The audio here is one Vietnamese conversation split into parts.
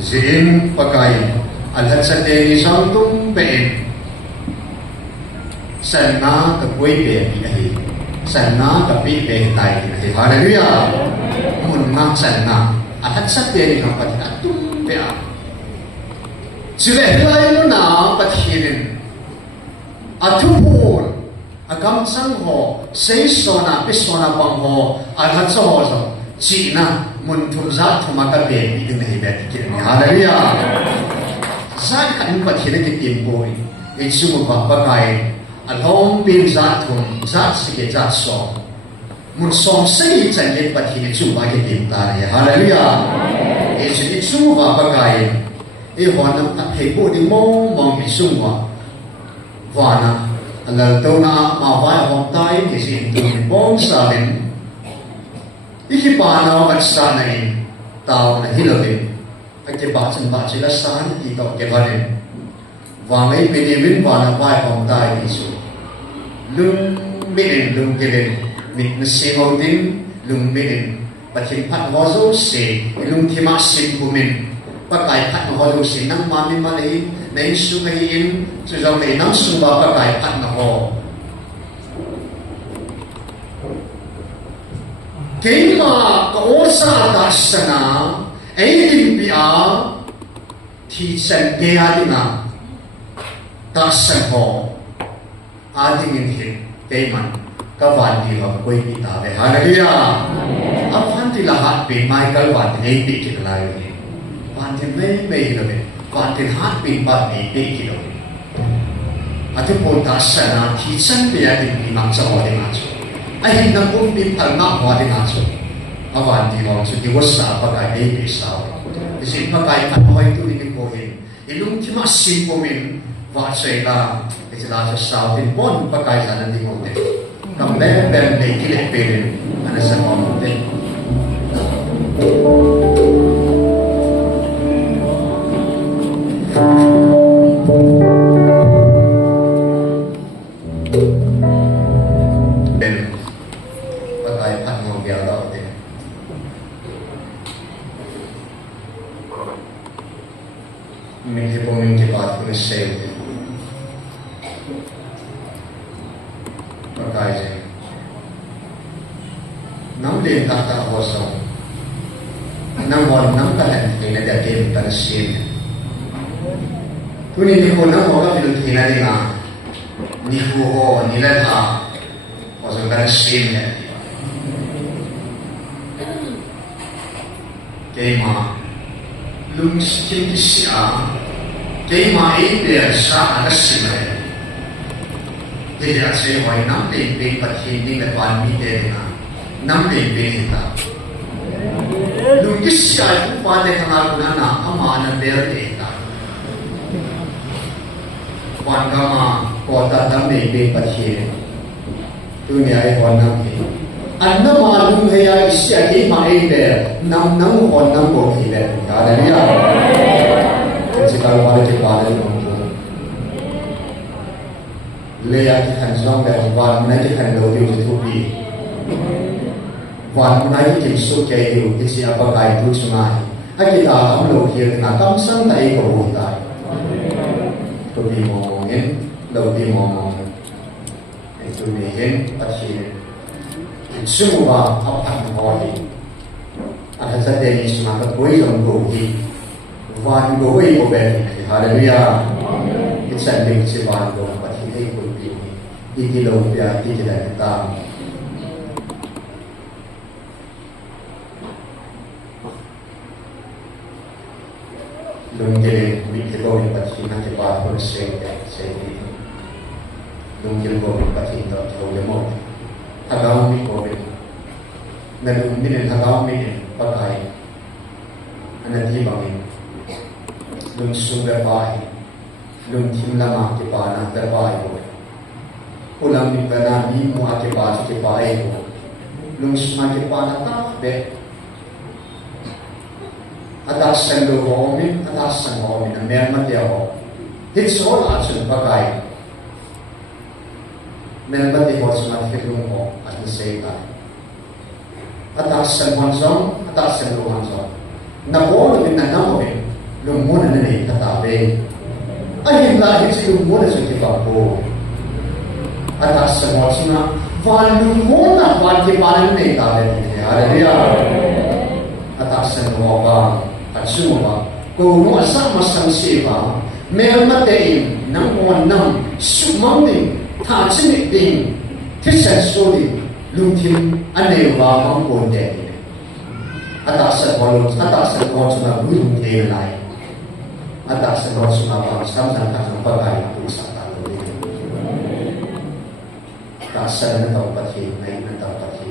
zin pakai alhat sate ni sang tum pe sanna ka koi pe pi hi sanna ka pi pe tai hi haleluya mun ma sanna alhat sate ni ka pati tum pe a chile lai no na pathirin athupur agam sang ho sei sona pisona bang ho alhat so ho so china mun thum za thuma ka be bi ding nei be ki ni haleluya zat kan pathire ki tim boy ei sumu ba pa kai alhom bin za thum za sike za so mun som sei chan ye pathire chu ba ki tim ta re haleluya ei chi sumu ba pa kai ei hon nam he bo ding mo mong bi sumu wa na alal to na ma vai hom tai ni sin tu bong sa bin iki pa na wan sa na in tao na hilobin ake ba chen ba chila san ti to ke barin wa ngai pe ni win ba na vai hom tai ni su lung min lung ke den mik na se ngom din lung min pa chin phat ho zo se lung thi ma sim bu min pa kai phat ho zo se nang ma min ma nei nei su ngai in chu zo nei nang su ba pa kai phat na ho Kema kaosa dasana aidin pia thi san ge adina dasan ho adin in hin keman kawan di ho koi pi ta ve haleluya apan ti la hat pe mai kal wan nei pi ki la yo ni wan ti me lo be wan ti hat pi ba nei pi ki lo ni atu po dasana thi san pe adin pi mang sa ho de ma chu ai nang pun bin palma ho de na chu awan di long chu di wasa pa kai ei be sa isin pa kai kan hoi tu ni ko hin ilung ti ma sim ko min wa sei la itla sa sa tin bon pa kai sa nan di ko te kam be be ne ki le pe rin ana sa mo te Kuni ni ko na ko ka bilu thina de na ni ko ho ni la tha ko so ka sim ne ke ma lung skin ki sia ke ma e de sa na sim ne de ya se hoi nam de pe pa thi ni ka twan mi de na nam de pe ni ta lung ki sia ku pa de ka na na ama na de de wan kama kota tambe be pathie dunia ai hon nam hi anna malum hai ya isya ke ma ai be nam nam hon nam ko hi le ya le ya che kal wale ke pale no le ya ki han song be wan na ki han lo yu tu bi wan na ki su ke yu ki sia ba kai tu chunai ai ki ta am lo hi na kam san dai ko hu dai to bi mo ngin lo bi mo itu ni hen achi semua apa mo hi akan saya ni semua ka koi long go hi wan go hi ko be haleluya it's a big siwan go but he ko bi di lo ya di da ta lung kiri mikir ko ni pati na ke pa ko se di lung kiri ko ni pati to to le mo agaw mi ko ni na lung min agaw mi pakai ana di bangi lung suga bai lung tim lama ke pa na ter bai ko ulang mi pa na mi mo ke pa ke bai ko lung sma ke pa na ta be atas sendo homin atas sang homin ang meron matiyaw hits all action bagay meron matiyaw sa matikilong mo at the same time atas sang hansong atas sang hansong na all min na namomin lung mo na nani katabe ahin la hin si lung mo na sa kibago at sa mo sina van lung mo na van kibalan na itabe ni haleluya at sa mo ba at sumo ba kung mo asa masang siba mel matein nang mo nam sumang din ta chini din kisan soli lung tim ane ba mang ko de atasa kolon atasa kolon suna bulung te lai atasa kolon suna bang sam sang ka sang pagai ku sa ta lo ni atasa na tau pathi nai na tau pathi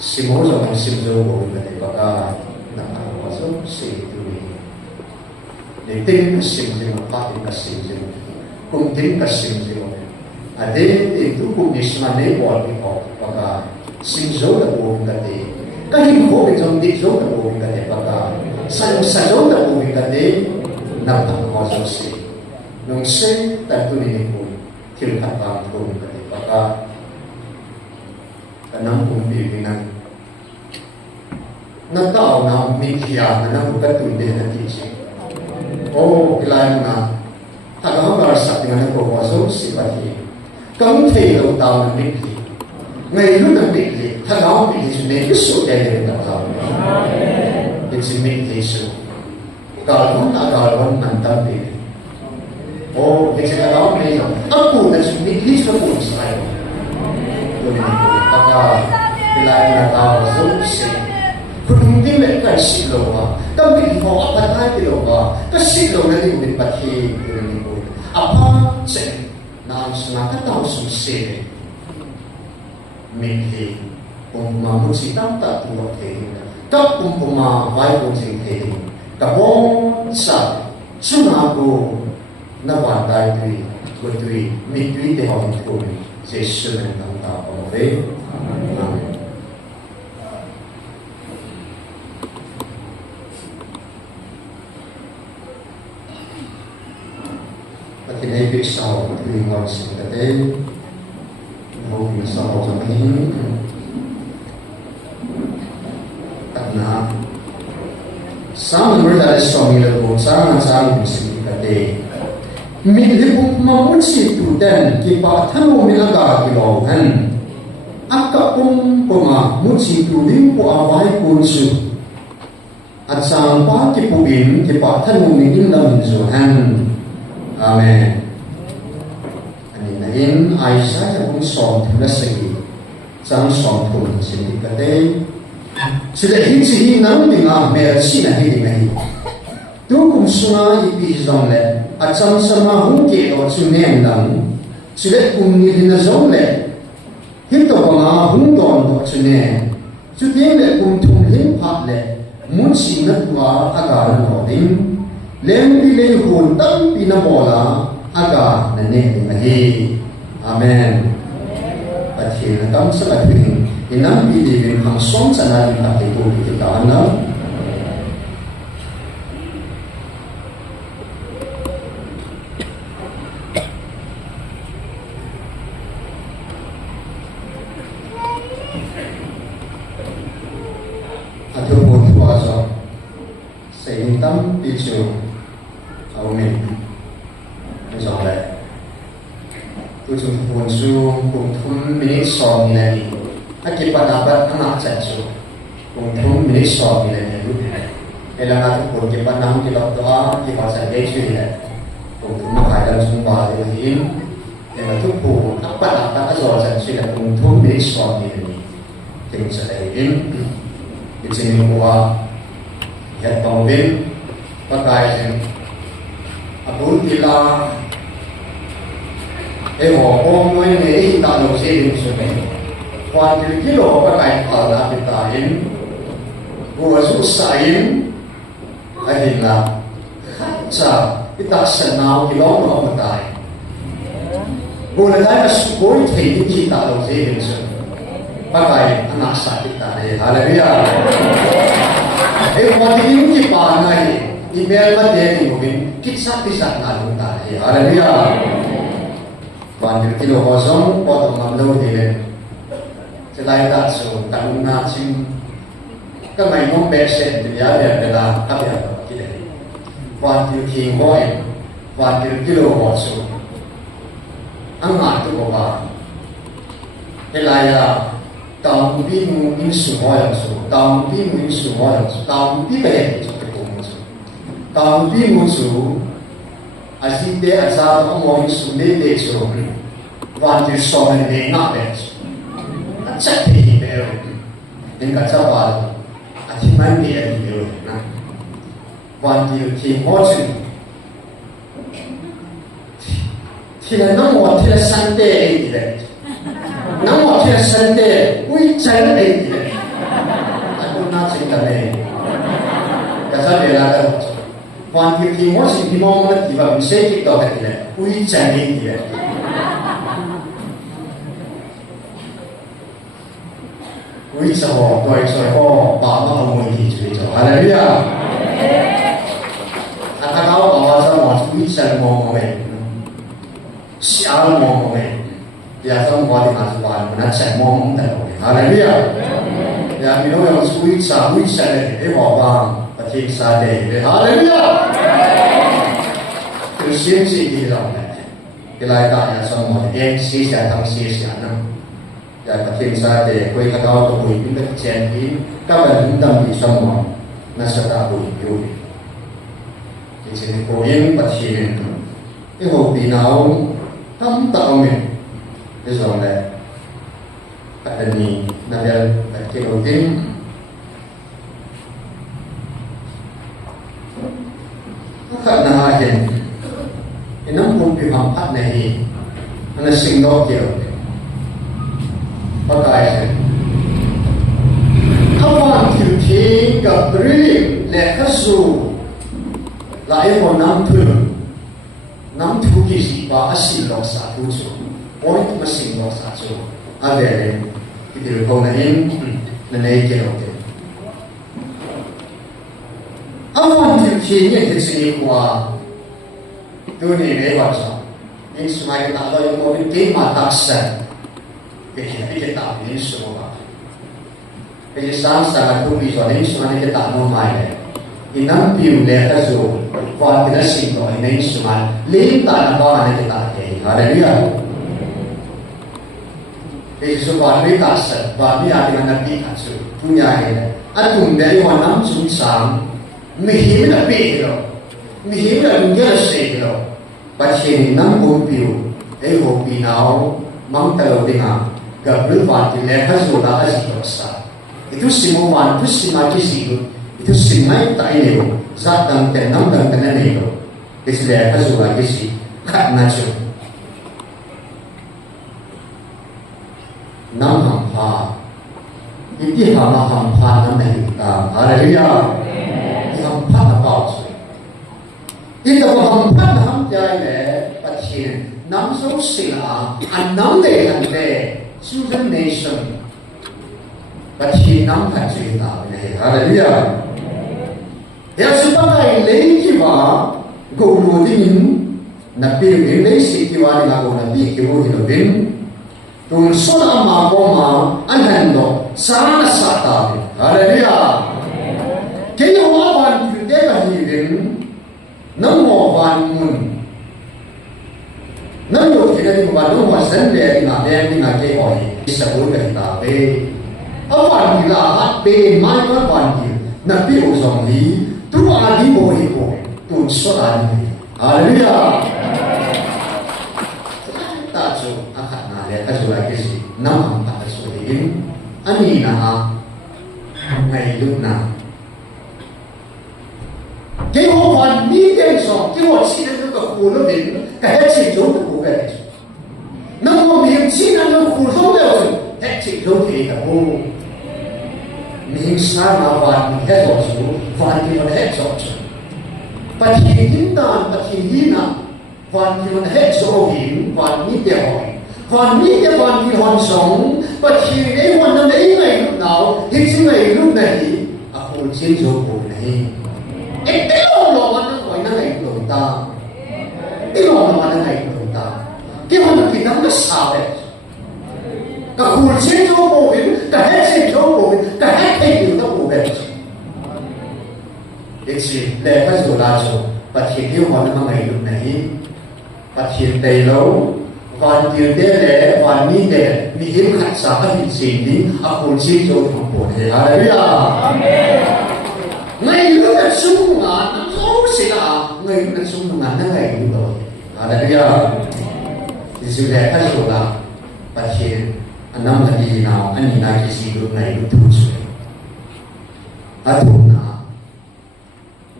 simo zo ng simzo ko na te baka na ko so si tu ni de ting simzo pa tin ka simzo kung ting ka simzo ade itu kung isma ne bol ko baka simzo da ko kate kahit ko itong dito da ko kate baka sa-zo da ko kate na ko so si nung se tatu ni ko kilkat pa ko kate baka kanang kung bibinan na tao na mikhiya na nang katundi na teaching o kilay na tagahamar sa tingnan ko so si pati kung tayo tao na mikhi ngayon ang mikhi tagaw mikhi so may gusto kayo rin na tao it's a mikhi so kalong na kalong nandang mikhi o it's a tagaw mikhi ako na so mikhi so po sa kayo yun ko pagka kilay na tao so si kung hindi may kasilo ka kami mo kapatay kilo ka kasilo na rin din pati yun ko apa sa na ang sumakataw sumisiri mikhi kung mamusitang tatuwa kayo kap kung pumaway kung sing kayo kapong sa sumago na watay kutuwi mikhi de hong kuwi sa isunod ng tao okay? Amen. Kinay sa tuwing sa kate, hoping sa ako sa mahin, at na sa mga dahil sa mga labo sa amin sa kate, milipong mamunsi tudan kipa tamo milaga kilauhan, at kapong pumamunsi tudin po away punso, at sa ang pakipugin kipa tamo milang minzuhan. Amen. Anin Aisyah yang som na sige sang som pun sini kate sila hinsi nang dinga mer sina hidingai tu kum sunga ipi zong le at sam sama hungke o sunen nang sila kum ni na zong le hito nga hungdon o sunen sudien le kum tum hin phat le mun si na tua agar no ding Lempi lehun tam pinamola aga na nahi. Amen. At hinatang sa kating inang bilibin ang som sa natin pakito kita na at yung puwaso sa initang picture Amen. Rồi lại tôi chúng buồn su cùng thun mình sò như này anh chị bạn nào bạn ăn chạy su cùng thun mình sò như này lúc này đây là các buồn chị bạn nào chị đọc đó chị họ sẽ gây chuyện này cùng thun nó phải là xung quanh thì hiếm đây là thuốc buồn các bạn nào bạn đã rồi sẽ suy là cùng thun mình sò như này thì mình sẽ thấy hiếm thì chỉ mình qua hiện tổng viên các cái abun ila ho om noi ne ta lo se ni so ne kwa ti kilo pa kai pa la pi ta in bu su sa in ai la cha ita sa nao ki lo no pa tai bu la dai su ko i thei ti ta lo se ni so pa kai ana sa pi ta ne hallelujah kwa ti ki pa nai email mà để mình kích sát ngàn chúng ta thì hallelujah và những kilo hoa giống có tổng làm lâu thì sẽ lại đạt số tăng na xin các ngày nông bè sen thì giá bè bè là các bè cái đấy quan tiêu thiên voi quan tiêu kilo họ số anh ngại tôi bảo bà cái này là tàu bi muốn in số họ số tàu bi muốn in số họ số tàu bi bè cho cái công số tàu bi muốn số asite asal ông in số để số quan tiêu so với để ngã bè chắc thì bè rồi nên cả sao bà thì mấy bè thì đều na quan tiêu thiên họ số thì là nó một thì là san tê thì đấy nó một thì là san tê uy chân ấy thì đấy anh nói chuyện cái này cái sao để là cái quan tiêu thì mỗiสิ่งที่มองมันที่ว่าไม่ใช่ที่ต่อกันเลยอุยใจนี่เลยอุยจะบอกโดยส่วนก็บางก็มวยที่ช่วยจะอะไรเนี่ยถ้าเขาบอกว่าจะมองอุยจะมองอะไรsiapa mau ngomong, dia tahu mau di mana tuan, mana saya mau ngomong tak boleh. Haleluya. Ya minum yang suwi saya, bawa pasti saya. Haleluya. Kristian sih di dalam ni, kita ya semua sih saya tahu sih saya. Ya pasti saya, kau kata tu kau ini berjanji, kau berundang di semua, nasi tak boleh hidup. Di sini kau yang pasti ni, hobi nau. Không tạo mình cái dòng này tại vì là cái đầu tiên nó khá là hiện cái nấm bùn bị hỏng phát này nó là sinh đô kiểu có cái không còn kiểu thì gặp riêng lẽ khá dù lại một năm thường nắm thu kỳ gì và ở sinh lọc xã thu chú ôi mà sinh lọc xã chú ở đây cái điều câu này là này cái đầu tiên ông hoàn thiện khi nhận được sự nghiệp của tôi này mấy bạn sao nhưng sự này ta nói một cái mà đặc sản cái tạo nên số mà cái sáng sáng tôi bị rồi nên sự này cái tạo nó mai này inang piu le ta zo quan ti la sing ko nei suman le ta na ba ne ta ke haleluya ke so ba me ta sa ba mi a ti na ti ka su punya he atum de wa nam sum sam mi hi na pe lo mi hi na nge se lo ba chen nam bo piu e ho pi nao mang ta lo dinga ga blu wa ti le ka zo la a si ko sa itu simo wan tu sima ki si itu singai tak ini loh, zat dan tenang dan tenang ini loh. Istilah apa juga sih, kat najo. Nam hampa, ini hampa nam kita, haleluya. Hampa apa sih? Itu hampa nam jaya pacien, nam so sila, nam deh, Sudan nation. Pacien nam cerita ini, haleluya. Ya sebagai lejiwa guludin nabi ini setiwa dengan nabi kemudian tun sola magoma anhendo sana sata haleluya kaya wawan kude bahirin namo wanun namo kaya di wanu wasan le dengan ke oi disebut kita be awan bila be mai wan nabi usong li tu adi boleh boleh tu soal ni, haleluya. Tak so akan ada kasus lagi sih, nama tak so ini, ani nah, ngai lu nah. Kau wan ni dia so, kau sih ada tu kulo bin, kaya sih jauh tu kulo. Nama dia sih ada kulo tu, sih jauh kita oh. Mình sao mà hoàn hết rồi chú, hoàn thì mình hết rồi chú. Và thì hiện tại, và thì hiện nào, hoàn thì mình hết rồi hiện, hoàn như thế hỏi. Hoàn như thế hoàn thì hoàn sống, và thì đấy hoàn nó đấy ngày lúc nào, thì chứ ngày lúc này, hồn chiến dấu hồn này. Em tế lòng nó gọi nó ngày đổi ta. Tế lòng nó ngày đổi ta. Cái hoàn thì nó sao đấy. Cả hồn chiến dấu hồn, cả hết chiến dấu hồn, cả hết thay đổi nó hồn đấy. Iksi le ka zo la zo pathin hi hon ma ngai lu nahi pathin te lo van tir de le van mi de mi him khat sa ka hin sin ni a kun chi zo thong po he hallelujah amen ngai lu na sung nga na zo se la ngai lu na sung nga na ngai lu lo hallelujah isu le ka zo la pathin anam la di na ani na ki si lu ngai lu tu su athum na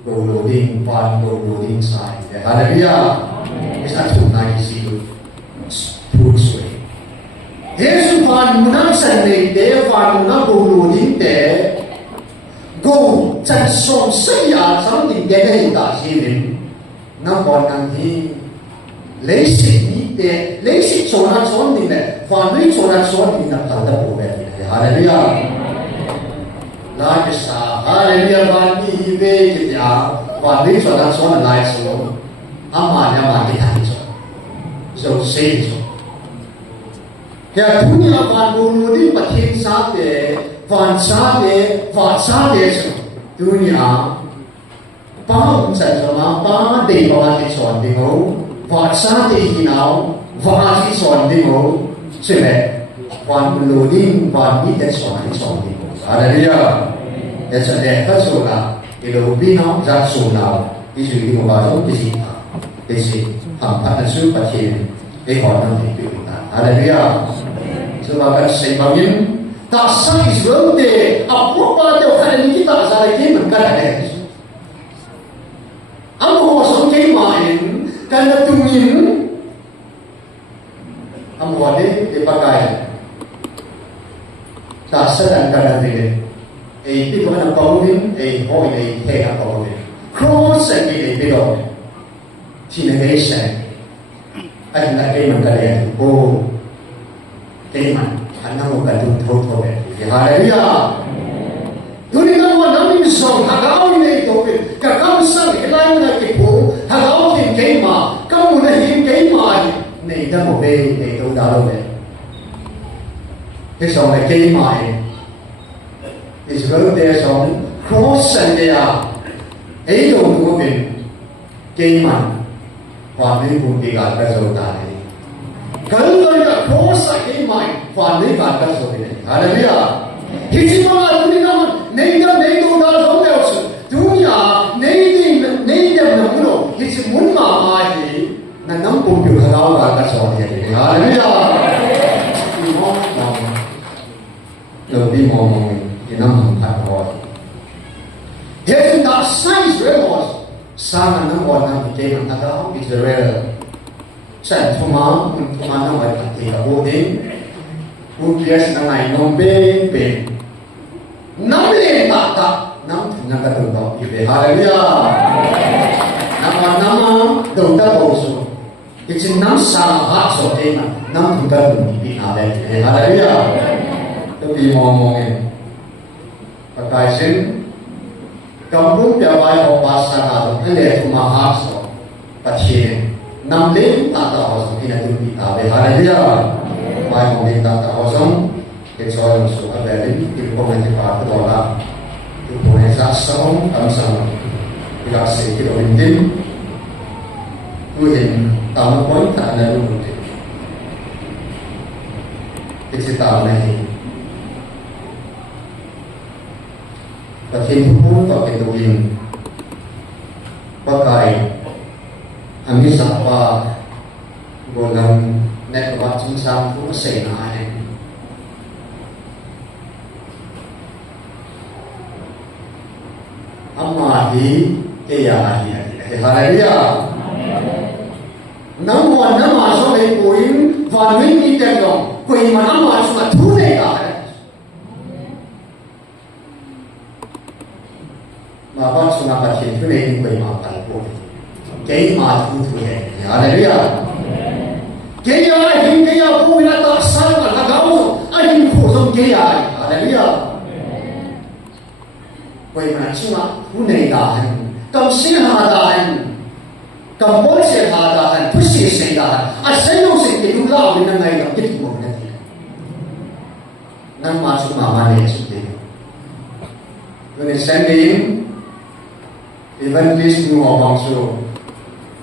go loading van go loading sai hallelujah is athum na ki si lu tu su Yesu van munang san nei de van munang go loading de go chan som sai ya sam din de nei da si min na bon nang hi lấy sĩ ni de lấy sĩ cho na cho din de van nei cho na cho din na ta da bo be hallelujah la ke sa hallelujah van ni ve ke ya van nei cho na cho na lai so ama ya ma ke ta so sei so ya dunia van buludi pathin sa de van sa de so dunia pa sa ma pa de ba ti son de ho van sa de hi nao va ti son de ho se le van buludi van ni de son de ho hallelujah ya sa de ka so la ilo bi nao za so la ti su ni ba so ti si ham pa na su pathin e ho na ni tu na hallelujah sebab sebabnya tak sah Israel de apa pada orang ini kita asal lagi mengkata aku masuk ke main karena tungin aku ada dipakai tak sedang karena ini itu bukan pawin hoi hei pawin cross ini bedo tidak bisa ada lagi mengkata oh Teman, anak muka tu thot hallelujah. Dunia kan nabi misong hagau ni itu, kakau sang kelai na kipu, hagau him kema, kamu na him kema ni dah mo be ni tu dah lo be. Kisong na kema ni, Israel dia song cross dia, itu mo be kema, wahai pun tiga kasut tadi. Kalau kita cross lagi main, fan ni kan kasut ini. Hallelujah. Hiji mana dunia mana, neida tu dah tahu dah usu. Dunia neida namuno, hiji mun mama ini, na nampun juga tahu kan kasut ini. Hallelujah. Lebih ngomong, ini nampun tak tahu. Hiji tak sains remos, sangat nampun nampi keman tak tahu Israel. Saya cuma nak buat tiga boding, ujian nangai nombe be, nambe tak nam tengah kata dok ibe hallelujah, nama dokter bosu, itu nam salah so tema, nam tengah ibe nabe hallelujah, tapi ngomongin, pakai sin, kampung piawai opasa kalau ele cuma hakso, pacien. Nam lên ta kosong ina tu kita be hallelujah mai mo lên ta kosong ke soal su abelin ki ko ngai pa ta dola tu ko ne sa song kam sang ila se ki ro tin tu hin ta mo point ta na ru ti ke si ta na hi ta tin pu ta ke tu hin pakai Ami sapa golam nek wat chung sam pu se na ne amma hi ke ya hi hallelujah nam wa nam ma so le puin van min ni te dong koi ma nam ma so thu ne ka ma ba so na pa chin thu ne koi ma ka po Kaya matu tu ya, hallelujah. Kaya hin kaya po binata sal malagaw, ay kosong kaya, hallelujah. Kaya manasuma hunay dahan, kamsin hadahan, kampol siya hadahan, pusi siya dahan, at sa'yo siya tinulawin na ngayon, ito mo natin. Nang masumama niya sa tingin. When it's sending, evangelist nu awang so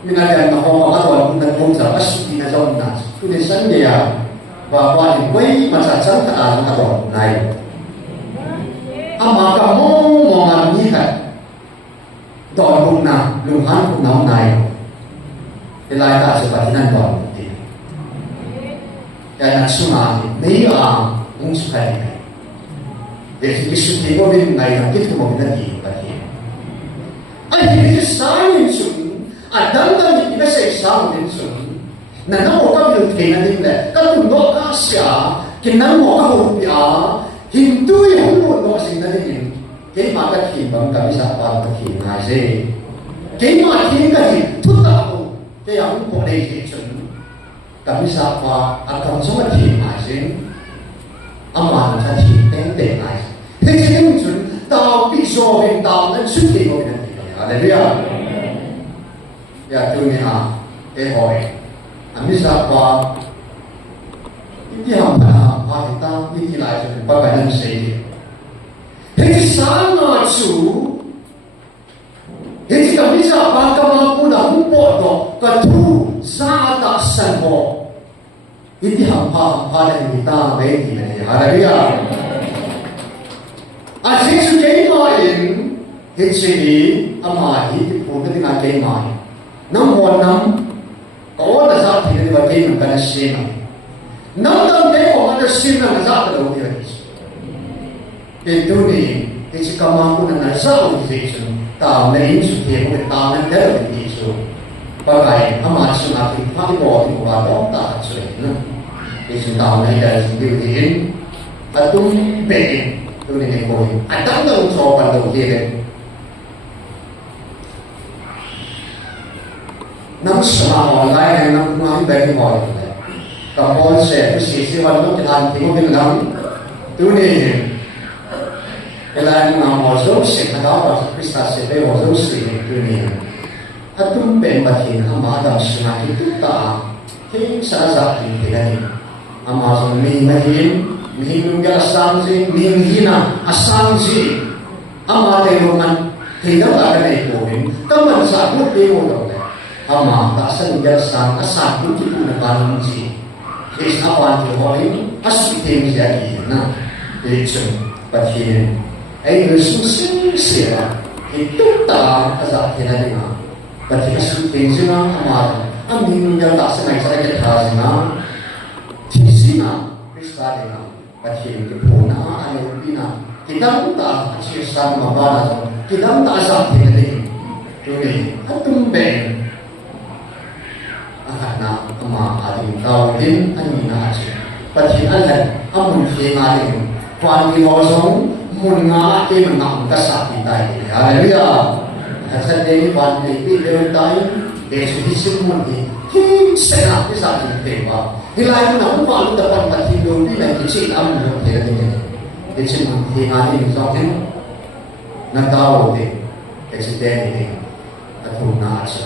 minajan na ho aton na kong sa pasuki na zon na kunin san dia ba ba ni wei masasan ka an aton nai ama ka mo ngan ni ka don kong na luhan kong na nai ilai ta sa patinan don ti ya na suma ni a ung sukai để cái sự kiện của bên này là kết thúc một cái gì vậy? Anh thì cái sáng lên xuống, đắng đắng thì cái sẽ sáng lên xuống. Nè nó một cái điều kiện là gì vậy? Cái vùng đó cá xả, cái nắng một cái hộp bia, hình tươi không một nó sinh ra gì? Cái mà cái hình bằng cái sản phẩm cái hình này gì? Cái mà cái gì thúc đẩy cái ông bộ này gì chuẩn? Cái sản phẩm cầm số cái hình này gì? Ông mà nó chỉ đến để này. Thế thì những chuyện tao bị so với tao nó xuất hiện một cái gì đó, đấy biết không? Giờ tôi nghe cái hỏi, anh biết sao qua cái hàng mà người ta đi lại rồi bắt phải làm gì? Thế thì sáng mà chủ, thế thì cảm biết sao qua cái mà cũng là không bỏ đó, cái thu ra đã sẵn hồ, cái hàng này người ta về thì này, đấy biết không? Jesu kay main hinsini amai pun ketika kay main nam honam kau dah saat ini dia kay nak sih nam nam kay kau ada sih nak saat itu dia itu ni itu kemampuan nak saat itu tahu ni sudah boleh tahu ni dia lebih itu bagai amai sunat itu pasti boleh dibuat tak sulit itu tahu ni dia sendiri atau begin tôi này ngồi đắm đâu cho phần đầu tiên đấy nắm sợ online này nắm nói về cái hỏi này cả con sẽ cái gì phần nó cái thành thì có cái nắm tôi này cái là mà họ dấu sẽ cái đó là Christa sẽ被họ dấu sẽ tôi này tum bên bát hình ama đam suna thì tất cả hình sa sa thì cái này ama dùng mình Mihim ga asanji, mihim hina asanji, ama terongan tidak ada nekoin, teman sabut terongan, ama tak senja sang asabut itu nakanji, es apa teroin asbitin jadi na, itu batin, susun sila itu tak azab kena dengar, batin asbitin sila ama, amin ga tak senja kita sila, tisina Krista dengar. Kecil kepuna, anu bina. Kita pun tak kecil sama bala, kita pun tak asal kita ni. Jadi, atum ben. Anak ama adim kawin ani nasi. Kecil alat amun kenalin. Kuan kilosong munga ke menang kasat kita ini. Haleluya. Hasil dari kuan ini lewentai besok semua ni. Hing senang bisa ditembak. Hilai pun aku dapat mati dulu dan kecil amun dia ni. Kecil hingan ini soalnya nak tahu deh kecil ini atau nasi.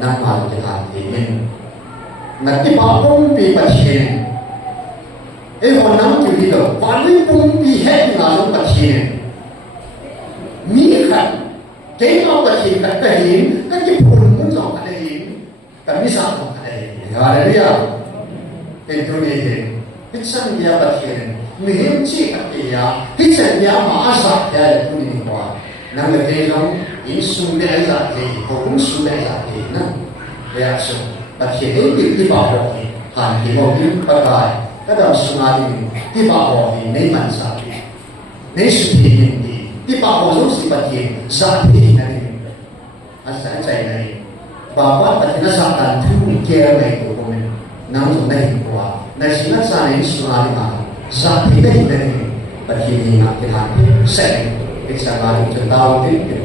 Nak malu dengan ini. Nanti papung pi pasien. Orang tu dia paling pun pi head ngalu pasien. Ni kan, tengok pasien kat kain, kan jepun pun sok kain. Kami sama kain. Ada dia. Itu ni, hisan dia pasien, mihim cik dia, hisan dia masak dia itu ni kuat. Nang lekejong, insun dia jadi, hukum sudah jadi, na, dia so, pasien ini di bawah ni, kan di bawah ni pakai, kadang sungai ni di bawah ni, ni mansak, ni suci ni, di bawah tu si pasien, sakit ni, asal saya ni, bapa pasien sakit tu kira ni tu komen. Nang tu nahi kuat, nasi nasi ini semua ada, zat tidak ada, begini nak lihat, saya kita baru tahu ini.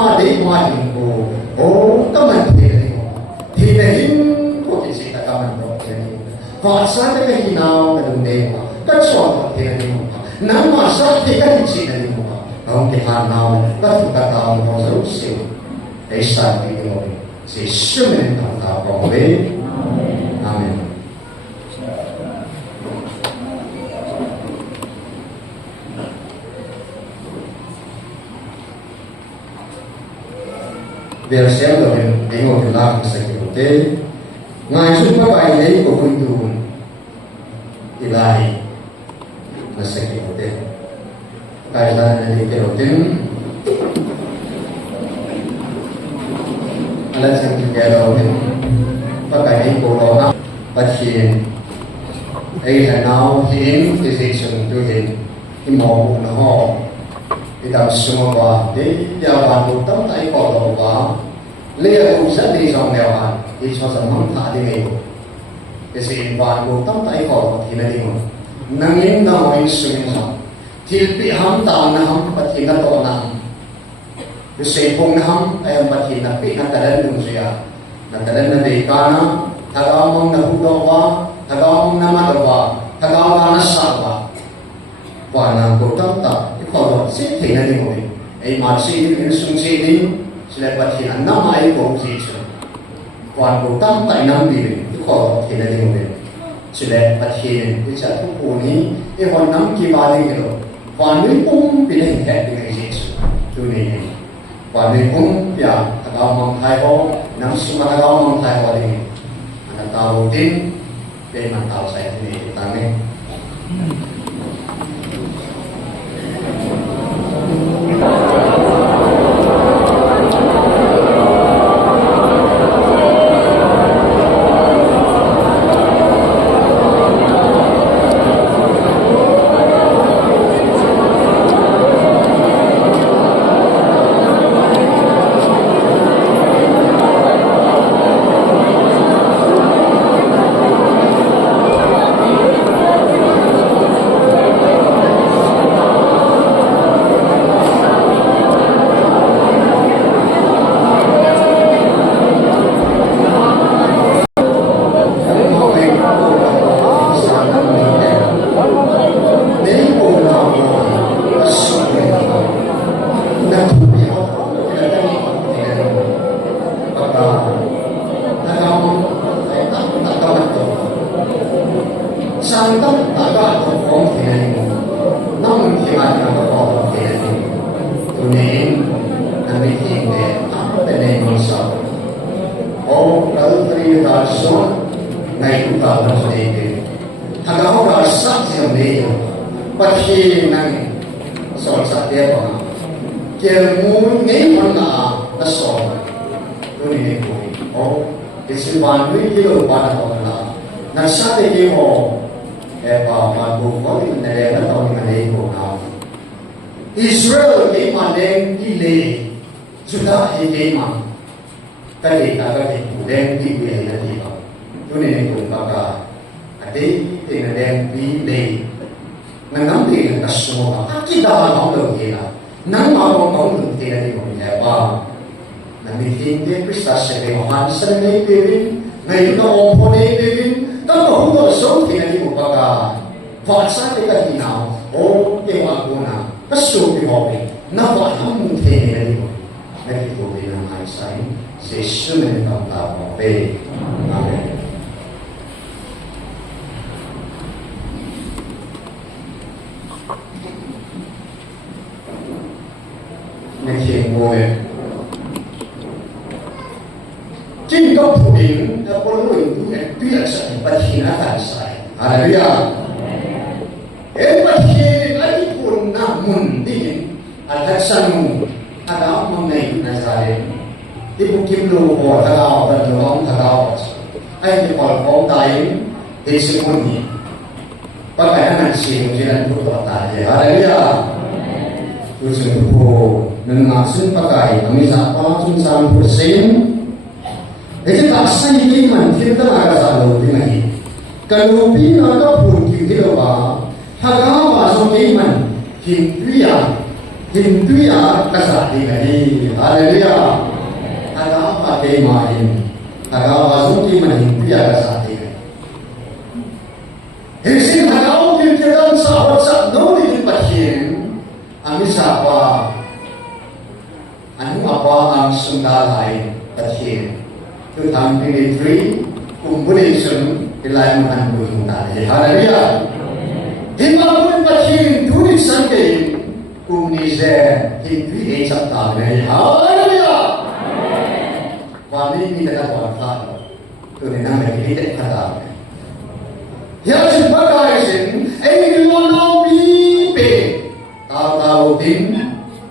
ma de ma din ko o kaman the ni mo thi ne hin ko ki si ta kaman ro the ni ko sa ta ka hinaw ka dun de ma ka so ko the ni mo na ma sa the ka si ni mo ông thì hà nào các phụ các tàu có dấu siêu để sản cái người sẽ sớm lên tàu tàu còn về amen. Việc xem rồi để ngồi từ làm sẽ kiểu thế ngài giúp các bài đấy của vui tù thì lại là sẽ kiểu thế kailan ni kerotin alat sang kerotin pakai ni corona patien ai là nào hiến physician tu hiến cái mỏ nó ho cái đam sung qua để đào bàn một tấm tay cỏ đầu vào lia cũng rất đi dòng đèo bàn đi cho rằng mắm thả đi nghề cái gì bàn một tấm tay cỏ thì là đi một năng yên nào anh sung xong Tilpi ham ta na ham pati na to na. Kasi kung na ham ay pati na pi na talan ng siya. Na talan na dekana, tagamong na hudawa, tagamong na madawa, tagamong na sawa. Wana ko tanta, ikaw si tina ni mo. Ay marsi ni sung si ni sila pati na namay ko si siya. Wana ko tanta inang bibig, ikaw tina ni mo. Sila pati ni sa tupo ni, iwan nam kibaling ito. Và nếu cũng bị hình hẹn từ ngày Giêsu, tôi này và nếu cũng ya tagaw mong tayo nang sumatagaw mong tayo din ang tao din kay man tao sa ini tani. Israel cái mà đem đi lệ Judah cái mà cái gì ta cái gì đem đi về là gì vậy? Cho nên cũng bảo cả đấy thì là đem đi lệ mà nắm thì là số mà cái đó là không được gì là nắm mà không được thì là gì cũng vậy ba là mình tin cái Christ sẽ về hoàn sinh này về ngày nó ôm hôn này về tất cả không có số thì là gì cũng bảo cả phát sinh cái gì nào ô cái hoa cô nào cái số cái họ bị nó vẫn không thể này đi cái cái của mình là ai sai sẽ sớm lên tầm tạo họ về amen. Nên hiện ngồi trên góc phụ điểm đã có lối tu này tuy là sai bất hiện là phải sai hallelujah em bất hiện là cái cuốn nam môn tin ada sanu ada ông này Nazareth đi bukit kim lô hồ thao và đường thao ai đi vào phong đại thì sự môn gì bất kể anh chị cũng chỉ là một tổ đại hallelujah tôi xin thưa nên mà xin bất kể kami sa pa sun sa persen itu tak sai cái mình thiên ta là cái sao đi này kalau pina có phun kiểu cái đó ba haga ba so cái mình thiên bia Hinduya kasati gani, haleluya. Agak pakai main, agak wazunki mana Hinduya kasati gani. Hisi agak kita sahabat sah nol di pasien, ami siapa, anu apa ang sundalai pasien, tu tampil free, combination ilai mana sundalai, haleluya. Himapun pasien duri santai. Kumnize Hindu ejak tahu haleluya. Wani kita tak tahu, tu nama kita tak tahu. Ya sebagai sen, lono bipe, tahu tim,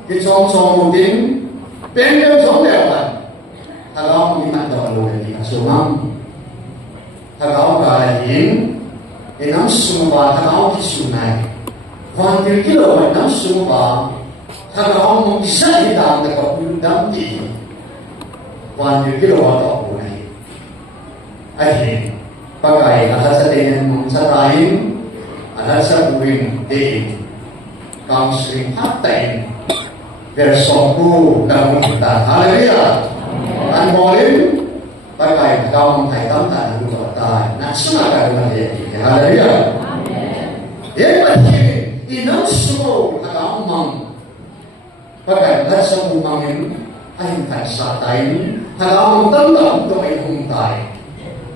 kecong tim, pendem lewan. Kalau kita tak lalu lagi asumam, kalau kalian, enam semua kalau disunai. Kuantir kilo enam semua, kalau orang bisa hitam dekat puluhan di, kuantir kilo atau boleh. Akhirnya, pakai alat sedang menserahin, alat sebuin di, kaunseling hatain, bersoku dalam kita. Haleluya. Dan boleh pakai kaum hitam dan bukan. Nah, semua kalau dia, haleluya. Inang semua kata umam, pakai bahasa umam ayin kan satain, kata umam tentang untuk menghuntai.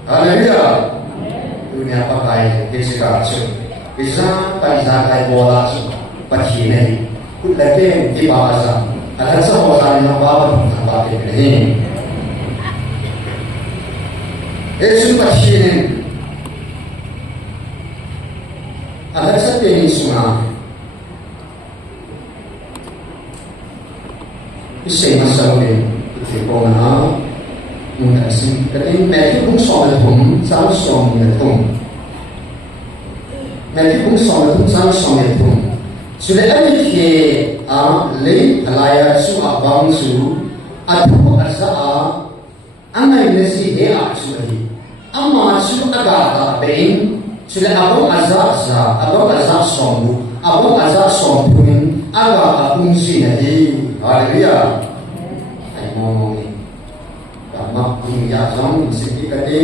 Haleluya. Dunia pakai kisah kisah pakai bola pasti ni, kuda di bahasa, ada seorang yang bawa tempat ini. Yesus pasti ni. Ada satu yang semua, ini masalah ini. Kita pernah mengkaji, kerana mereka pun soal itu, sama soal itu. Mereka pun soal itu, sama soal itu. Sudah ada yang leh halaya su abang su, atau asa angai nasi asu lagi, amma su agak being. Sudah abang azab sombu, abang azab sombun, agak fungsi nanti, haleluya. Ay ngomong ni, kamak pingyasam segi kati,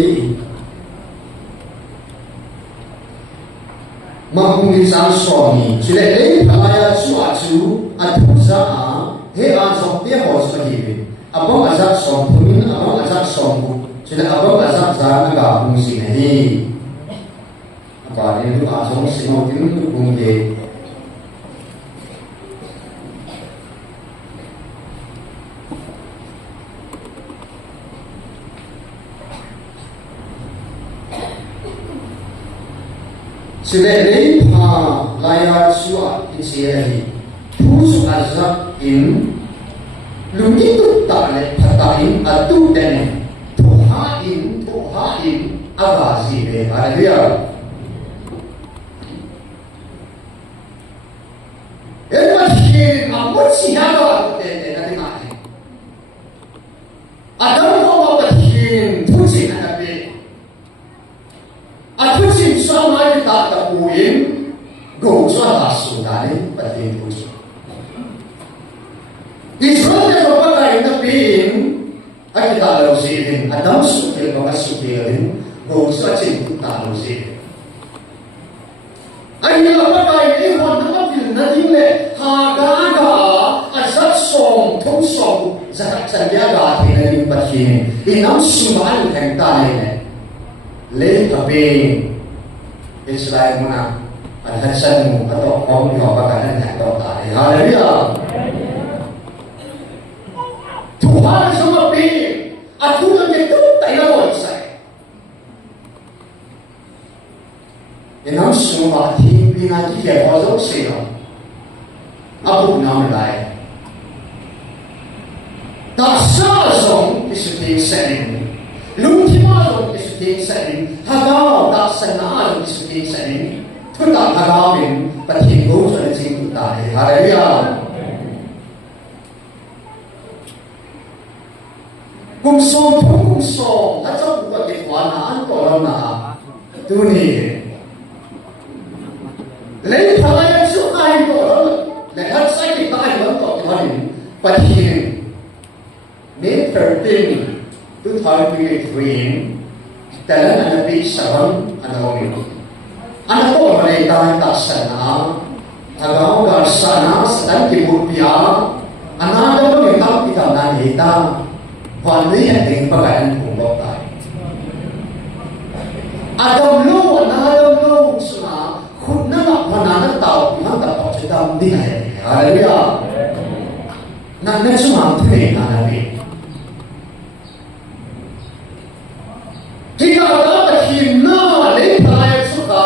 makungisan somi, sudah leh halaya suatu atuzah, he azab dia harus berhidup. Abang azab sombun, abang azab sombu, sudah abang azab agak fungsi nanti. Apa itu asal semua itu punya. Sebenarnya layar suat ini, pusu azab in, lumit tu tak le patahin atu dan tuhain abasi be, haleluya. Masih apa sih ada nanti mati. Ada orang masih tujuh nanti. Aku sih sama kita tahuin, gosok sudah ni pasti tujuh. Israel yang pakai tapi, kita tahu sih, ada sudah pakai gosok cinta tahu sih. Ayah pakai ikhwan tapi nanti le harga asal som thong som zakat sandiaga ini pasti inam sumal hentai le tapi Israel mana ada satu atau kaum yang pakai hentai tadi haleluya Tuhan sama pi aku nanti tu tak nak saya inam sumal Bina dia kalau saya, aku nama lain. Tak sasong isutin sering, lumtimalong isutin sering, hagaw tak senal isutin sering, tutak hagawin patinggo sa licing tayo. Haleluya. Kung song, at sa bukat itwanaan ko lang na tuni. Lain halaya sukai ko, lahat sakit tayo, calculate dalam anapi saban anawi anak to mereka tak sana agak gar sana sedang kibupia anak ada mereka kita nanti Wali yang tinggal pada pulau tay. Adam lu semua, khutna nak mana nak tahu, mana tak tahu cerita di mana. Haleluya. Nak semua tu ni nabi. Jika ada hina lepas suka,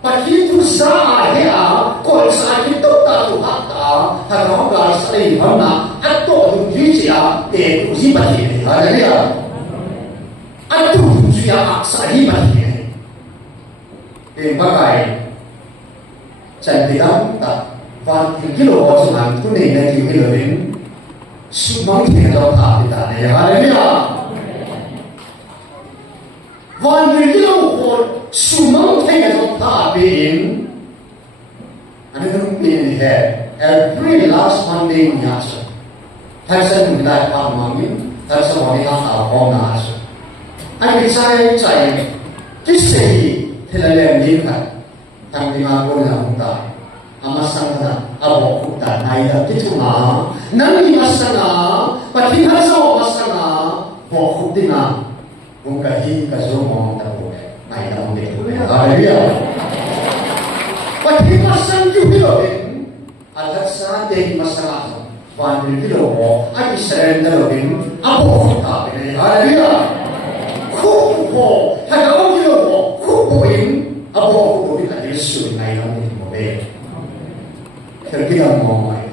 pagi tu sah dia, kau sah itu tak tu hatta, kalau kau sah mana, atau tu dia, tu si pagi. Haleluya. Atau tu dia sah pagi. Bagai cantikan tak, wan kilo orang tu ni nak kilo ni, semua kita tahu kita ni. Haleluya. Wan kilo orang semua kita tahu ini. Anda tu ni every last Monday ni asal. Hari kita dapat mami, hari semua ni kita tahu asal. Anda saya kisah Hilalem lihat, tang lima pun lakukan. Amasan na abo kuta naida kituma. Nang masana, pati haso masana, bokutina. Mungkahi kasomo tapo. Naida mungkin. Haleluya. Pati masan jubiloin. Alat sa deh masana. Wan kilo ay surrenderin abo kuta. Haleluya. Kupo, tagaw kilo. Kupuin abo kupuin at Yesu na ilang mo be. Terbilang mo ay.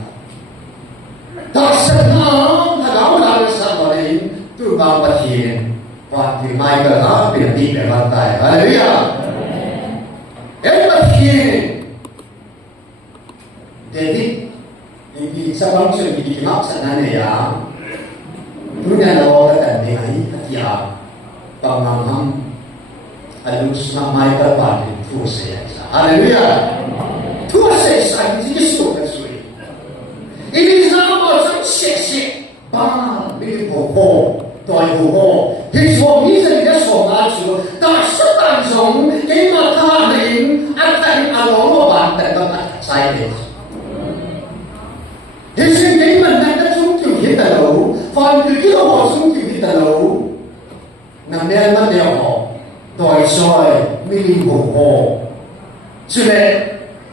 Taksan na tagaw na sa marin tu babatin pati may ka pinati bantay. Haleluya. Batin. David hindi sa bangso dikimak sa nanaya. Punya lawa ka ay katiya pangangam alus na may karapati tu saya. Haleluya. Tu saya ini Yesus Kristus. Ini sama macam seksi. Bang, ini bohong, tuan bohong. Hiswa misa dia somat tu. Tak setan song, kena kahrin, akan alor bantai tempat saya. Hiswa kena nak sungguh kita lalu, faham kita sungguh kita lalu. Namanya mana dia Tôi soi mi hồ hồ, cho nên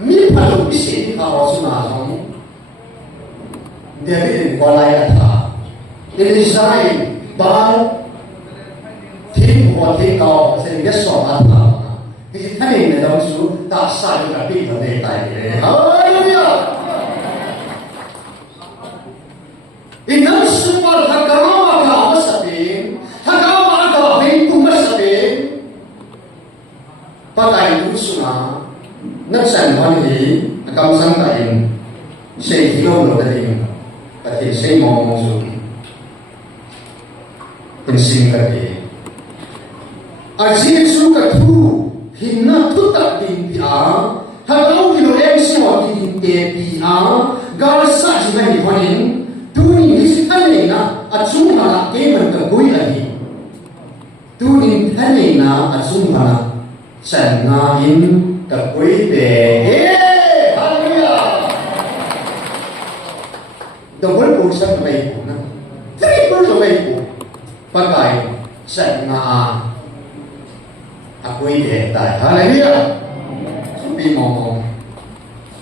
mi phải được biết gì thì họ sẽ mà không, để biết qua lại là thà, để sai bao thiên hoa thiên cao sẽ biết so mà thà, thì cái này là đồng số ta sai được cái vấn đề này đấy, hallelujah. Inam semua hakawa ka masabing, hakawa ka hin kumasabing. Pakai itu semua, nak sangat ini, nak sangat ini, saya kilo tadi, tapi saya mau masuk, penting tadi. Asyik suka tu, hina tu tak dimpiang, kalau kilo semua dimpiang, garasa juga dipanin, tu ni misalnya, acunglah kemen kagui lagi, tu ni hanya acunglah. Sangain kekui deh, haleluya. Double portion baik pun, triple baik pun. Pakai sanga akui deh, tai haleluya. Supi ngomong,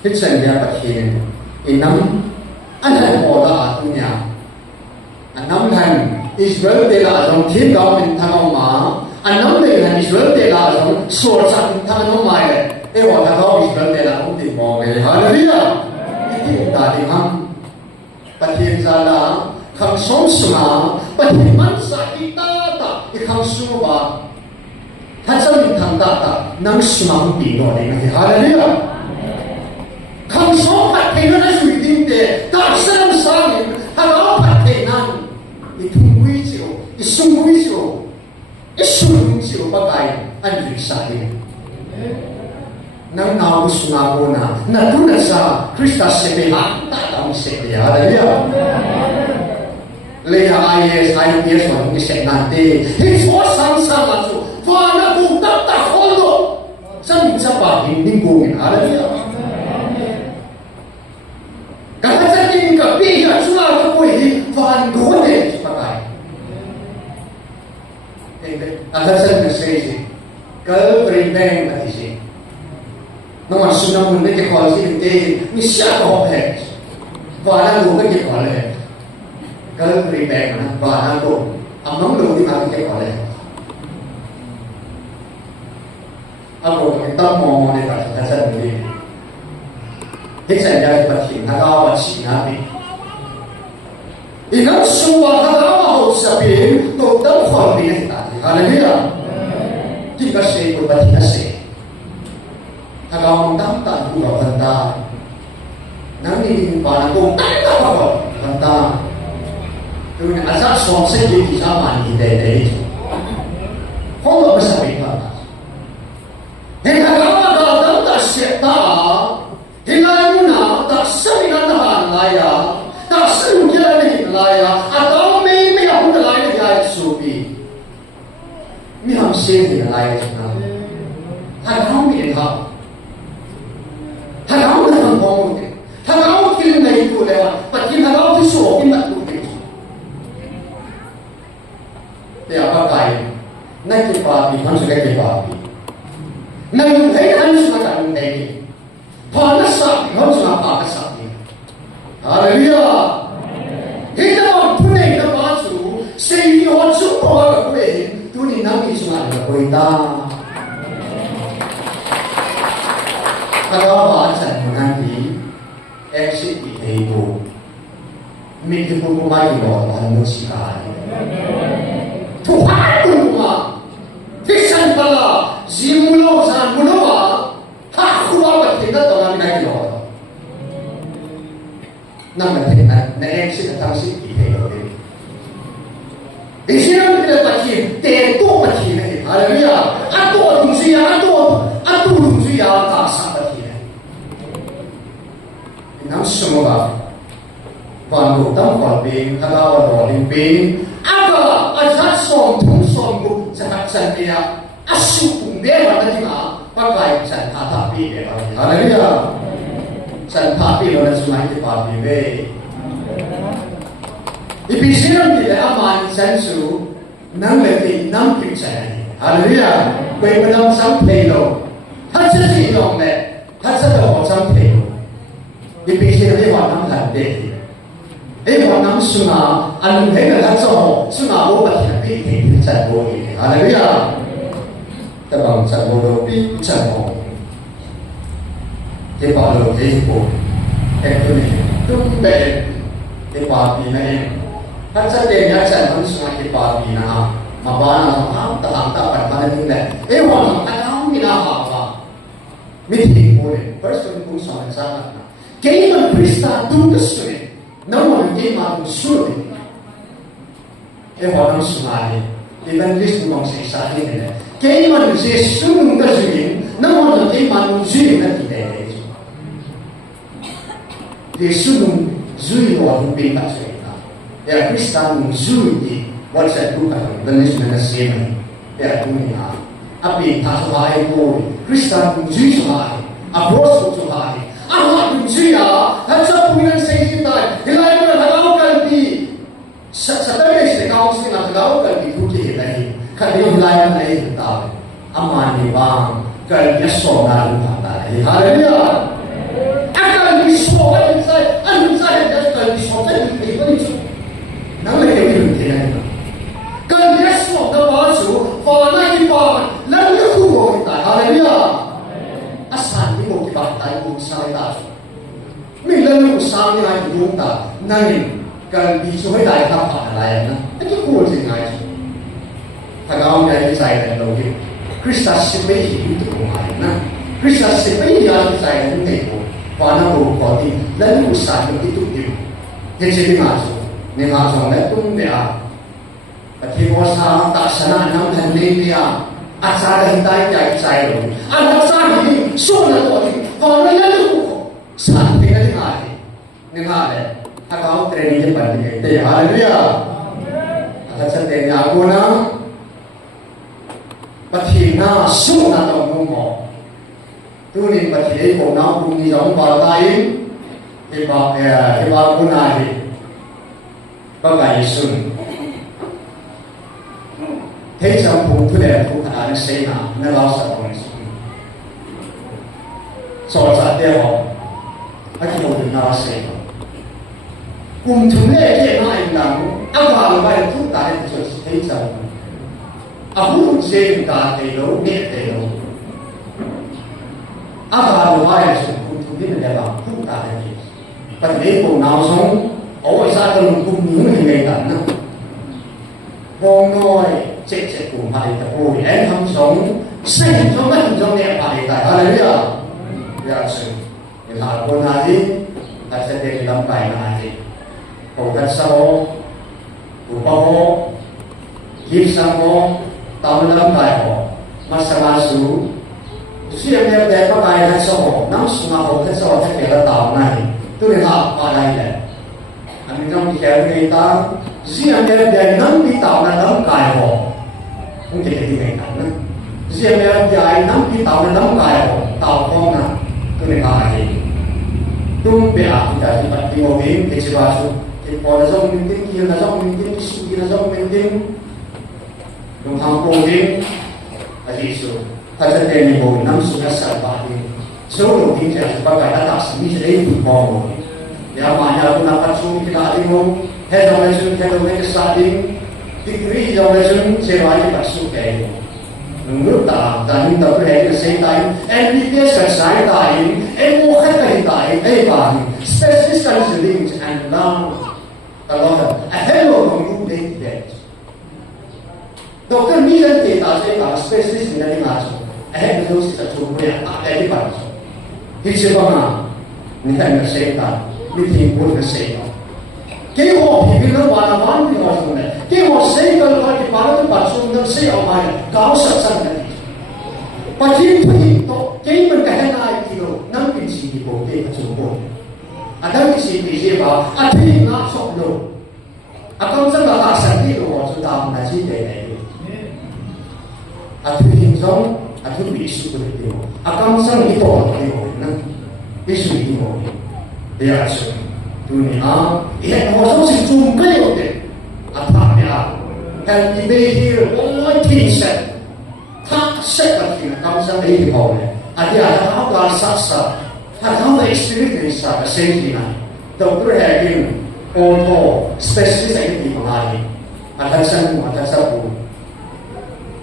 kita dia pakai enam, anak bola atunya, enam kan Israel dia orang tim kau minta ngomong. Anam dengan Israel dia langsung suara tangan nomai. Waktu kau Israel dia langsung timong. Haleluya. Itu tadi ham. Patian zala, kang sonsma, patian mansa kita tak, kang suba. Hasil tang tak, nang semang pino dengan haleluya. Kang som patian na suitin de, tak serang sangin, kalau patian itu muijo, isu muijo. Isu siapa pakai anjing saya. Nang nahu sungapuna, natuna sa Kristus sepeha tak tahu sepeha. Haleluya. lấy IAS, IPS mà cũng sẽ nản tê hết số sáng sáng là số và nó cũng tất cả khôn rồi dân sẽ bảo hình ninh cùng mình hả đấy cả dân kinh cả bi cả chúng ta có quỷ và cố để chúng ta cái dân là xây gì cái revenge là gì nó mà suy nghĩ mình cái khó gì thì mình sẽ có hết và nó đủ cái khó này cái revenge mà và nó đủ nóng đủ thì mà cái khó này aku kita mau monitor saja sendiri. Jadi saya berarti nak awak Nabi. Ingat semua nak awak sahaja tu tak khol ni tadi. Haleluya. Jika saya berarti nasi. Nak awak tak juga benda. Nanti ni pada tu tak apa benda. Tu ni asal suami jadi sama ni deh. Kau tak bisa berapa. Hingga kamu dah tak serta, hingga mana tak semina tahan laya, tak semula ni laya, atau me aku laya dia subi, ni ham sih laya sebenarnya. Hadam ni dah, hadam dah ngomong ni, hadam kini ni tu lewat, tapi hadam tu suami tak tu ni. Dia apa kaya? Nanti papi, kan sudah papi. Nang thấy anh sudah kan ini, panas sakit, kan sudah panas sakit. Haleluya. Kita mampu ni kita masuk, sehingga semua kita tu ni nanti sudah kita kita. Kalau baca nanti, exit itu, mungkin pun mai bawa dalam musikal. Tuhan rumah. Fisan pala, zimulo san muloa, aku apa tidak tahu nak nak kilo. Nama tidak, nak eksik datang sih kilo ini. Di sini kita pakai tentu pakai ni. Haleluya. Atau lungsia, atau lungsia tak sahaja ni. Nam semua, pandu tam palbing, kalau orang palbing, apa asal som sangat santia asupung dewa tadi mah pakai san hatapi dewa. Haleluya. San hatapi lo nak semai di papi be. Ibisiran tidak aman sensu nang lagi nang pincang. Haleluya. Kau menang sampai lo. Hasil sih dong le. Hasil dong sampai lo. Ibisiran dia wanang hande. Wanang sunga anu hega hasil sunga obat tapi pincang boleh. Haleluya. Tabang cak bodoh pincang mo. Dia baru dia pun. Itu ni. Tumbe. Dia papi ni. Hasil dia hasil sunga dia papi na. Mabana tak pada mana ni. Wanang kadang mina apa. Miti boleh. First pun sama sama. Kailan Krista tugas ni. Namun dia mahu suruh. Wanang sunga ni. Evangelist bukan sisa ini. Kailan Yesus mengajuin, namun nanti manusia nanti tidak. Yesus mengajuin orang bebas kita. Ya Kristen mengajuin wajah bukan Evangelist mengajuin. Ya dunia. Tapi tak sesuai pun. Kristen mengajuin sesuai. Apostol sesuai. Anak mengajuin ya. Hanya punya sesuatu. Hilai berhadap kalbi. Setelah ini kau mesti nak tahu kalbi putih lagi. Kalau lain lain tahu, aman ni bang, kalau dia soal lupa lagi. Haleluya. Akan disoal saya, dia kalau disoal itu itu. Nama dia itu. Kalau dia soal terbasu, fana kita, lalu aku kita. Haleluya. Asal ni mau kita tahu saya tahu. Milalu usah ni lagi dua, nangin kalau disoal dah apa lain, itu cool sih guys. Tagaw na inside ang logik. Krista sipay ito kumain na. Krista sipay yan inside ang teko. Paano ko koti? Lalo usap ito ito. Yan siya ni maso na itong niya. At hiwa sa taksana ng handling niya. At sa hintay niya inside ang. At sa hindi, so na koti. Paano lalo ko? Saan tingnan ni Tagaw training niya pa. Hallelujah. nhà cô nó bắt thì na xuống na tàu mông mỏ tu nên bắt thì cô nó cũng đi giống vào tay cái bà cô này bắt cái xuống thế trong vùng thu đẹp cũng khá là xây nào nó lao sợ con so ra đeo họ anh chỉ một đường nào xây cùng chúng lệ kia nói rằng anh vào bài phút tại chỗ thấy rằng anh muốn xem cả thầy đấu nghe thầy đấu anh vào bài chỗ cùng chúng biết là làm phút tại chỗ và thế cùng nào sống ở xa tầng cùng những người tận nữa vòng ngồi chết cùng hai tập ôi em không sống sinh cho mất trong đẹp hai tại hallelujah ya sự là con này ta sẽ để làm bài này cầu cắt sau của bao hiệp sang bao tao làm bài họ mà số suy em đẹp có bài cắt sau nắm xuống họ cắt sau sẽ để là tao này tôi học ở đây này anh trong kéo người ta riêng em nắm đi tao là nắm bài họ không thể đi ngày nào nữa riêng em nắm đi tao là nắm bài họ tao con à tôi nên nói gì tung bè kita seperti mobil kecewaan kalau ada orang minting kira ada orang minting isu kira ada orang minting dong hampoin aja isu kata tni mobil nam sudah serba ini seluruh tinggal sebagai atas ini sudah itu mau ya mana pun dapat sum kita ada mau head of starting degree of sewa kita suka nước ta dan ta phải cái time MBBS cái sai time em mua khách cái time em bạn specialist counseling and now a lot of a hello from you day to day doctor mi dân thì ta sẽ là specialist mình đi mà a hello those is a true way a cái bạn thì sẽ có mà mình thấy nó sẽ ta mình thì muốn nó sẽ cái họ thì nó hoàn toàn thì họ không này cái họ sẽ cần phải cái bảo nó bắt xuống nó sẽ ở ngoài cao sắc sắc này và chính thì cái mình cái này thì nó nắm cái gì thì bộ cái chủ bộ à đó cái gì thì gì bảo à thì nó sọt luôn à con rất là ta sản đi của họ chúng ta là chỉ để này à thì hình giống à thì bị sự của điều à con sang đi tổ cái điều nó bị sự điều để à sự dunia ia kosong si cungkai oke atapnya healthy day here all t-shirt tak seperti kamu sampai di bawah ada hal saksa hal experience sa safety na dokter hagin auto specialist ay di pangari akan sa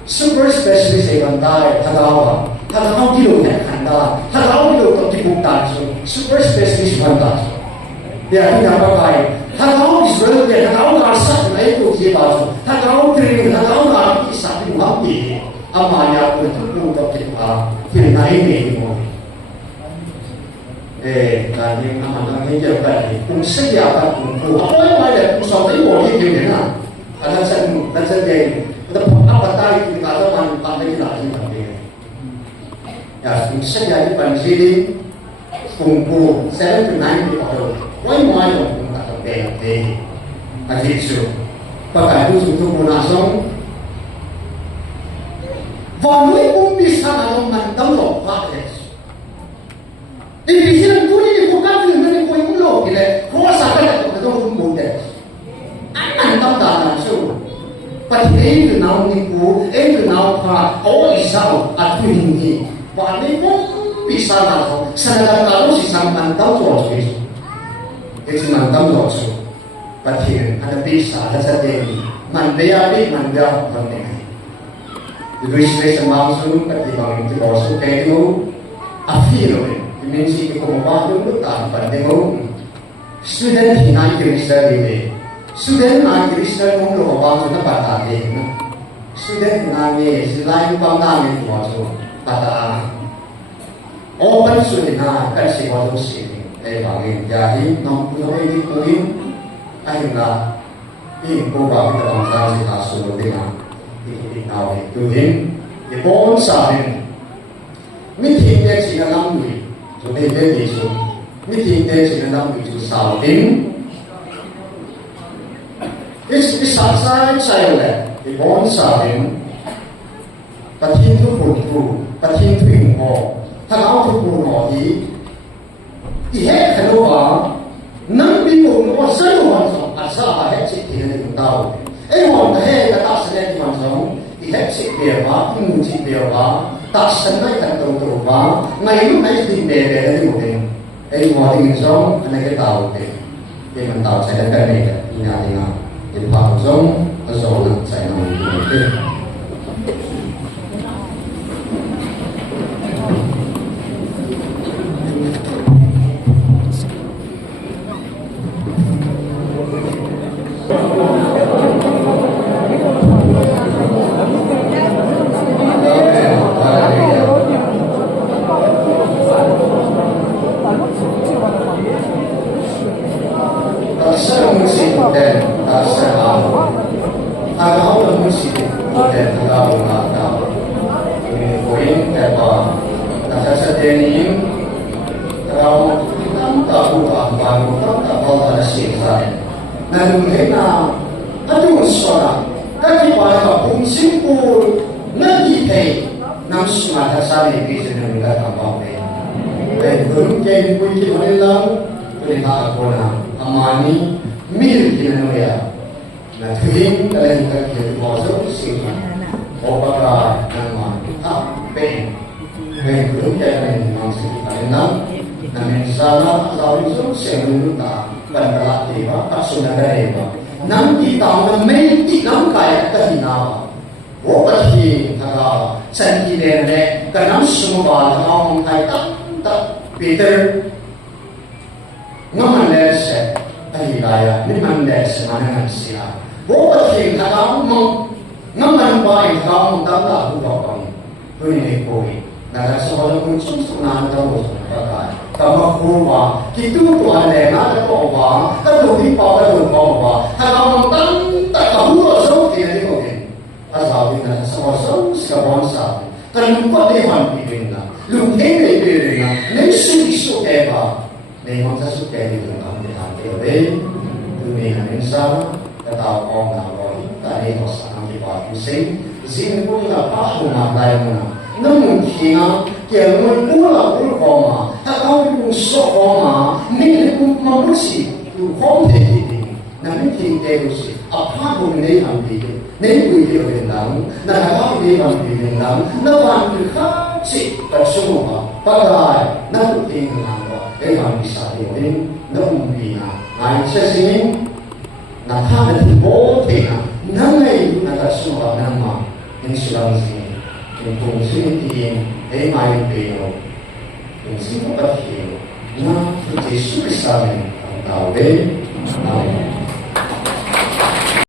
super specialist ay bantay hagawa kilo na handa hagawa kilo to tiputan super specialist bantay ya tidak pakai. Kalau Israel dia kalau rasa itu dia baca. Kalau kering, kalau nak kisah itu mati. Amanya betul untuk kita. Kita ini mau. Tadi amanah ini juga ni. Siapa pun. Apa yang ada sampai mau ini mana? Ada saya apa tadi kita ada pandai kita ini. Ya, siapa yang sini kumpul 7 to 9 orang. Why more yung kakabete? At ito, pagkalusun ito muna song Vanui umpisa na nung mandang lo, bakit? Ibig silang tuloy ko kami na ko yung lo, kung masakan ako na itong umudes. Ang mandang dalan so, pati ito na pa, o isaw at hindi. Vanui umpisa na ito, sa nagkakaroon si isang mandang lo, it's mandam also but here ada bisa ada sadeli mandaya pandai the registration langsung pertimbangan itu also kayak itu afiro dimensi itu komando betul pandai student hinai register ini student hinai register mungkin orang sudah patah deh student hinai selain panggilan itu also patah open student kan sih waktu sih bangin jadi nomor ini kuin akhirnya ini program kita bangsa kita sudah dengan ini tahu itu ini bon sahin meeting dia sih dalam ni jadi dia itu meeting dia sih dalam itu saudin is sasai saya ibon sa rin, patin tu putu, patin tu ingho, tagaw tu puno ihe kanoa, nang bingong no sa luwan asa het sik tin ng tao. Won he ka ta sa len man song, ihe sik be ba, sik be ba, ta san nai kan to ba, ngai lu nai din be be ni mo din. Mo din song ana ke tao ke. Ke man tao sa ka ne ka, nya ni nga. Ke pa song aso na sa no ke. Jesus Christ ang tao,